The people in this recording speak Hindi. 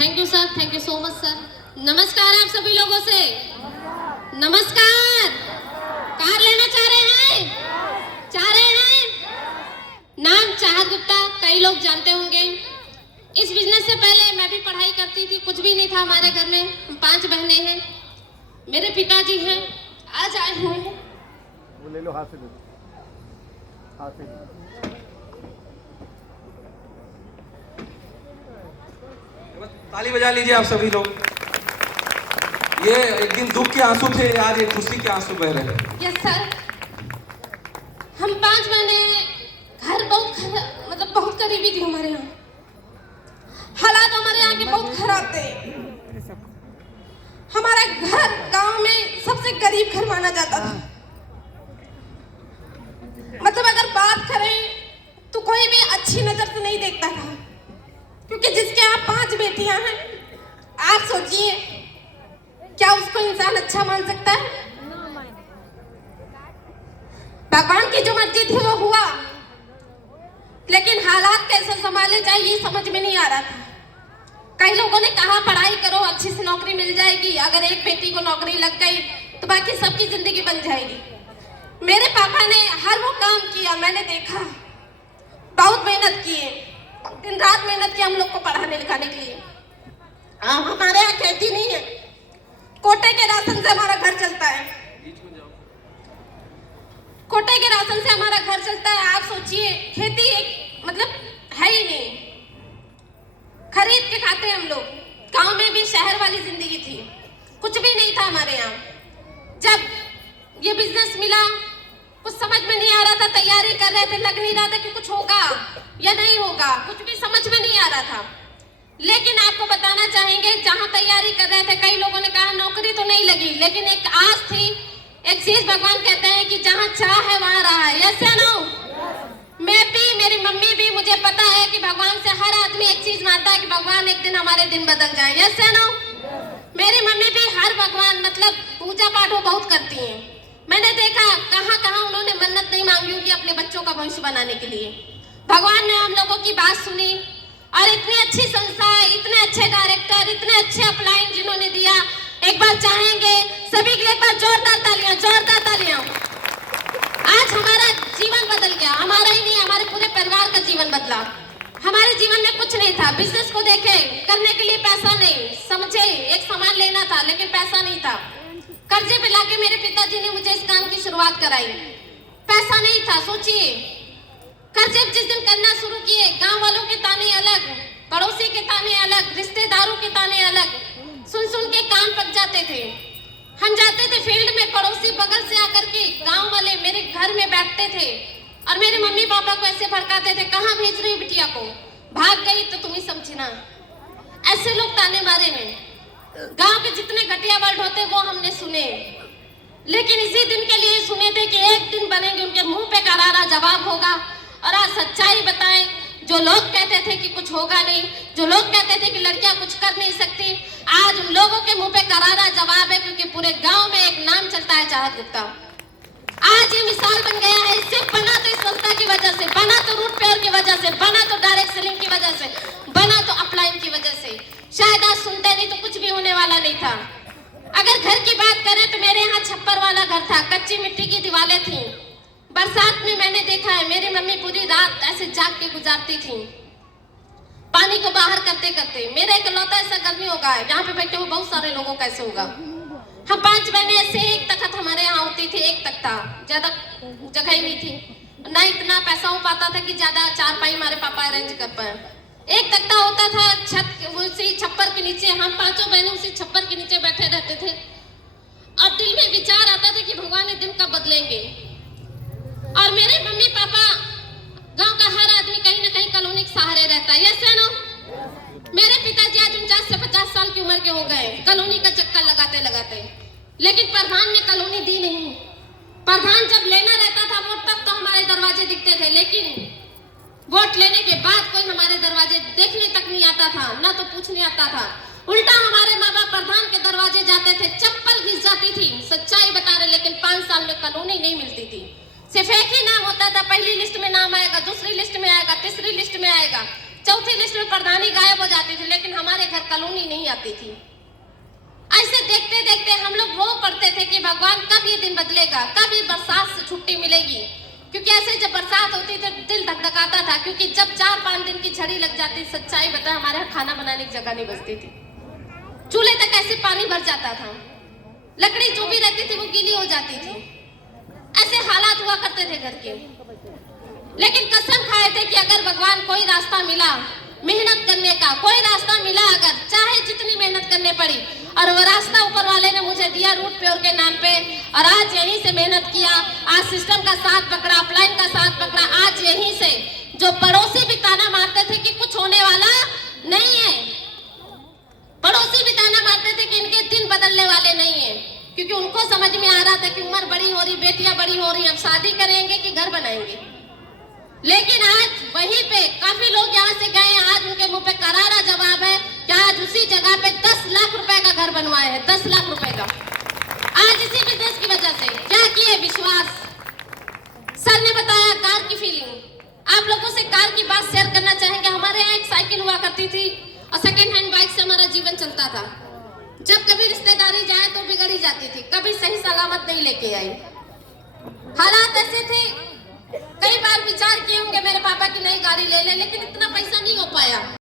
Thank you sir, thank you so much sir. नमस्कार आप सभी लोगों से, नमस्कार। कार लेना चाह रहे हैं? चाह रहे हैं? नाम चाहत गुप्ता, कई लोग जानते होंगे। इस बिजनेस से पहले मैं भी पढ़ाई करती थी, कुछ भी नहीं था हमारे घर में। हम 5 बहनें हैं, मेरे पिताजी हैं, आज आए हुए हैं। वो ले लो, हाथ से ले लो, हाथ से। ताली बजा लीजिए आप सभी लोग। ये एक दिन दुख के आंसू थे, आज एक खुशी के आंसू बह रहे हैं। यस सर, हम 5 बहने, घर बहुत बहुत करीबी थी हमारे यहाँ। हालात हमारे यहाँ के बहुत खराब थे। हमारा घर गांव में सबसे गरीब घर माना जाता था। मतलब अगर बात करें तो कोई भी अच्छी नजर से नहीं देखता था, क्योंकि जिसके यहाँ 5 बेटियां हैं, आप सोचिए क्या उसको इंसान अच्छा मान सकता है? भगवान की जो मर्जी थी वो हुआ, लेकिन हालात कैसे संभाले जाए ये समझ में नहीं आ रहा था। कई लोगों ने कहा पढ़ाई करो, अच्छी सी नौकरी मिल जाएगी, अगर एक बेटी को नौकरी लग गई तो बाकी सबकी जिंदगी बन जाएगी। मेरे पापा ने हर वो काम किया, मैंने देखा, बहुत मेहनत किए, दिन रात मेहनत की हम लोग को पढ़ाने लिखाने के लिए। हमारे यहाँ खेती नहीं है, कोटे के राशन से हमारा घर चलता है। कोटे के राशन से हमारा घर चलता है। आप सोचिए, खेती एक मतलब है ही नहीं, खरीद के खाते हैं हम लोग। गांव में भी शहर वाली जिंदगी थी, कुछ भी नहीं था हमारे यहाँ। जब ये बिजनेस मिला, कुछ समझ में नहीं आ रहा था, तैयारी कर रहे थे, लग नहीं रहा था कि कुछ होगा या नहीं होगा, कुछ भी समझ में नहीं आ रहा था। लेकिन आपको बताना चाहेंगे, जहां तैयारी कर रहे थे, कई लोगों ने कहा नौकरी तो नहीं लगी, लेकिन एक आस थी, एक चीज भगवान कहते हैं कि जहां चाह है वहां राह है। यस या नो? मैं भी, मेरी मम्मी भी, मुझे पता है कि भगवान से हर आदमी एक चीज मानता है कि भगवान एक दिन हमारे दिन बदल जाए। यस या नो? मेरी मम्मी भी हर भगवान मतलब पूजा पाठ वो बहुत करती हैं। मैंने देखा कहाँ कहाँ उन्होंने मन्नत नहीं मांगी होगी अपने बच्चों का भविष्य बनाने के लिए। भगवान ने हम लोगों की बात सुनी, और इतनी अच्छी संस्था, इतने अच्छे डायरेक्टर, इतने अच्छे अपलाइन जिन्होंने दिया, एक बार चाहेंगे सभी के लिए एक बार जोरदार तालियां, जोरदार तालियां। आज हमारा जीवन बदल गया, हमारा ही नहीं, हमारे पूरे परिवार का जीवन बदला। हमारे जीवन में कुछ नहीं था, बिजनेस को देखे, करने के लिए पैसा नहीं, समझे एक सामान लेना था लेकिन पैसा नहीं था। कर्जे पे लाके मेरे पिताजी ने मुझे इस काम की शुरुआत कराई, पैसा नहीं था। सोचिए, कर्जे जिस दिन करना शुरू किए, गांव वालों के ताने अलग, पड़ोसी के ताने अलग, रिश्तेदारों के ताने अलग, सुन सुन के कान पक जाते थे। हम जाते थे फील्ड में, पड़ोसी बगल से आकर के गांव वाले मेरे घर में बैठते थे और मेरे मम्मी पापा को ऐसे भड़काते थे, कहाँ भेज रही बिटिया को, भाग गई तो तुम ही समझना। ऐसे लोग ताने मारे हैं। गांव के जितने घटिया वर्ड होते वो हमने सुने, लेकिन इसी दिन के लिए सुने थे कि एक दिन बनेंगे, उनके मुंह पे करारा जवाब होगा। और आज सच्चाई बताएं, जो लोग कहते थे कि कुछ होगा नहीं, जो लोग कहते थे कि लड़कियां कुछ कर नहीं सकती, आज उन लोगों के मुंह पे करारा जवाब है, क्योंकि पूरे गांव में एक नाम चलता है, चाहत गुप्ता। आज ये मिसाल बन गया है। इससे बना तो इस संस्था की वजह से, बना तो रूट पेयर की वजह से, बना तो डायरेक्ट सेलिंग की वजह से, बना तो अपलाइन की वजह से। शायद आज सुनते नहीं तो कुछ भी होने वाला नहीं था। अगर घर की बात करें तो मेरे यहाँ छप्पर वाला घर था, कच्ची मिट्टी की दीवारें थी। बरसात में मैंने देखा है, मेरी मम्मी पूरी रात ऐसे जाग के गुजारती थी, पानी को बाहर करते करते। मेरा इकलौता ऐसा गर्मी होगा, यहाँ पे बैठे हुए बहुत सारे लोगों का ऐसे होगा। हम 5 बहनें ऐसे, एक तख्त हमारे यहाँ होती थी, एक तख्ता, ज्यादा जगह ही नहीं थी, ना इतना पैसा हो पाता था कि ज्यादा चारपाई हमारे पापा अरेंज कर पाए। एक तख्ता होता था छत, उसी छप्पर के नीचे हम 5 बहनें उसी छप्पर के नीचे बैठे रहते थे, और दिल में विचार आता था कि भगवान एक दिन कब बदलेंगे। और मेरे मम्मी पापा, गांव का हर आदमी कहीं ना कहीं कॉलोनी के सहारे रहता है। यस या नो? मेरे पिताजी आज 49 से 50 साल की उम्र के हो गए, कॉलोनी का चक्कर लगाते लगाते, लेकिन प्रधान ने कॉलोनी दी नहीं। प्रधान जब लेना रहता था वोट, तब तो हमारे दरवाजे दिखते थे, लेकिन वोट लेने के बाद कोई हमारे दरवाजे देखने तक नहीं आता था, ना तो पूछने आता था। उल्टा हमारे माँ बाप प्रधान के दरवाजे जाते थे, चप्पल घिस जाती थी, सच्चाई बता रहे। लेकिन 5 साल में कॉलोनी नहीं मिलती थी, सिर्फ एक ही नाम होता था, पहली लिस्ट में नाम आएगा, दूसरी लिस्ट में आएगा, तीसरी लिस्ट में आएगा, चौथी लिस्ट में प्रधानी गायब हो जाती थी, लेकिन हमारे घर कॉलोनी आती थी। ऐसे देखते देखते हम लोग रो पड़ते थे कि भगवान कब ये दिन बदलेगा, कब ये बरसात से छुट्टी मिलेगी। क्योंकि ऐसे जब बरसात होती तो दिल धकधकाता था, क्योंकि जब 4-5 दिन की झड़ी लग जाती, सच्चाई बता हमारे यहाँ खाना बनाने की जगह नहीं बचती थी। चूल्हे तक ऐसे पानी भर जाता था, लकड़ी जो भी रहती थी वो गीली हो जाती थी। ऐसे हालात हुआ करते थे घर के। लेकिन कसम खाए थे कि अगर भगवान कोई रास्ता मिला मेहनत करने का, कोई रास्ता मिला, अगर चाहे जितनी मेहनत करने पड़ी, और वो रास्ता ऊपर वाले ने मुझे दिया रूट प्योर के नाम पे, और आज यहीं से मेहनत किया, आज सिस्टम का साथ पकड़ा, अपलाइन का साथ पकड़ा। आज यहीं से जो पड़ोसी भी ताना मारते थे कि कुछ होने वाला नहीं है, पड़ोसी भी ताना मारते थे कि इनके दिन बदलने वाले नहीं है, क्योंकि उनको समझ में आ रहा था कि उम्र बड़ी हो रही, बेटियां बड़ी हो रही, अब शादी करेंगे कि घर बनाएंगे। लेकिन आज वहीं पे काफी लोग यहाँ से गए, आज उनके मुंह पे करारा जवाब है कि आज उसी जगह पे 10 लाख रुपए का घर बनवाए हैं, 10 लाख रुपए का। आज इसी बिजनेस की वजह से क्या किए, विश्वास। सर ने बताया कार की फीलिंग। आप लोगों से कार की बात शेयर करना चाहेंगे। हमारे यहाँ एक साइकिल हुआ करती थी और सेकेंड हैंड बाइक से हमारा जीवन चलता था। जब कभी रिश्तेदारी जाए तो बिगड़ी जाती थी, कभी सही सलामत नहीं लेके आई। हालात ऐसे थे, कई बार विचार किए होंगे मेरे पापा की नई गाड़ी ले ले, लेकिन इतना पैसा नहीं हो पाया।